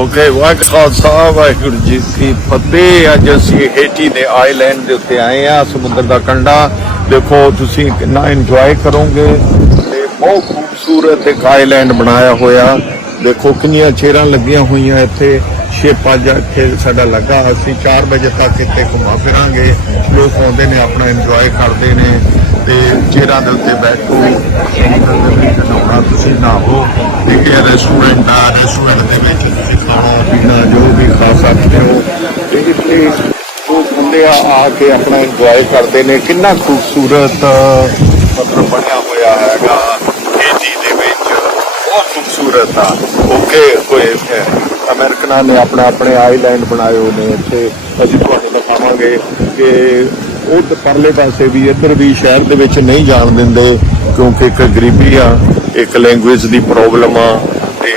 Okay Waheguru Khalsa Waheguru ji ਕੀ ਫਤਿਹ। ਅੱਜ ਅਸੀਂ ਹੇਟੀ ਦੇ ਆਈਲੈਂਡ ਦੇ ਉੱਤੇ ਆਏ ਆ। ਸਮੁੰਦਰ ਦਾ ਕੰਢਾ ਦੇਖੋ, ਤੁਸੀਂ ਕਿੰਨਾ ਇੰਜੋਏ ਕਰੋਗੇ ਤੇ ਬਹੁਤ ਖੂਬਸੂਰਤ ਇੱਕ ਆਈਲੈਂਡ ਬਣਾਇਆ ਹੋਇਆ। ਦੇਖੋ ਕਿੰਨੀਆਂ ਚੇਅਰਾਂ ਲੱਗੀਆਂ ਹੋਈਆਂ ਇੱਥੇ। 6-5 ਇੱਥੇ ਸਾਡਾ ਲੱਗਾ। ਅਸੀਂ 4 ਵਜੇ ਤੱਕ ਇੱਥੇ ਘੁੰਮਾ ਫਿਰਾਂਗੇ। ਲੋਕ ਆਉਂਦੇ ਨੇ, ਆਪਣਾ ਇੰਜੋਏ ਕਰਦੇ ਨੇ ਤੇ ਚੇਅਰਾਂ ਦੇ ਉੱਤੇ ਬੈਠੋ, ਸਮੁੰਦਰ ਦੇ ਵਿੱਚ ਨਹਾਉਣਾ, ਤੁਸੀਂ ਨਹਾਓ। ਇੱਕ ਰੈਸਟੋਰੈਂਟ ਆ, ਰੈਸਟੋਰੈਂਟ ਦੇ ਵਿੱਚ ਤੁਸੀਂ ਖਾਣਾ ਪੀਣਾ ਜੋ ਵੀ ਖਾ ਸਕਦੇ ਹੋ। ਤੇ ਇੱਥੇ ਉਹ ਬੰਦੇ ਆ ਕੇ ਆਪਣਾ ਇੰਜੋਏ ਕਰਦੇ ਨੇ। ਕਿੰਨਾ ਖੂਬਸੂਰਤ ਮਤਲਬ ਬਣਿਆ ਹੋਇਆ ਹੈਗਾ ਹੇਟੀ ਦੇ ਵਿੱਚ, ਬਹੁਤ ਖੂਬਸੂਰਤ ਆ। ਓਕੇ, ਕੋਈ ਅਮਰੀਕਨਾਂ ਨੇ ਆਪਣੇ ਆਈਲੈਂਡ ਬਣਾਏ ਹੋਏ ਨੇ ਇੱਥੇ। ਅਸੀਂ ਤੁਹਾਨੂੰ ਦਿਖਾਵਾਂਗੇ ਕਿ ਉਹ ਪਰਲੇ ਪਾਸੇ ਵੀ, ਇੱਧਰ ਵੀ ਸ਼ਹਿਰ ਦੇ ਵਿੱਚ ਨਹੀਂ ਜਾਣ ਦਿੰਦੇ ਕਿਉਂਕਿ ਇੱਕ ਗਰੀਬੀ ਆ, ਇੱਕ ਲੈਂਗੁਏਜ ਦੀ ਪ੍ਰੋਬਲਮ ਆ। ਤੇ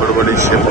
ਬੜੀ ਬੜੀ ਸ਼ਿਪ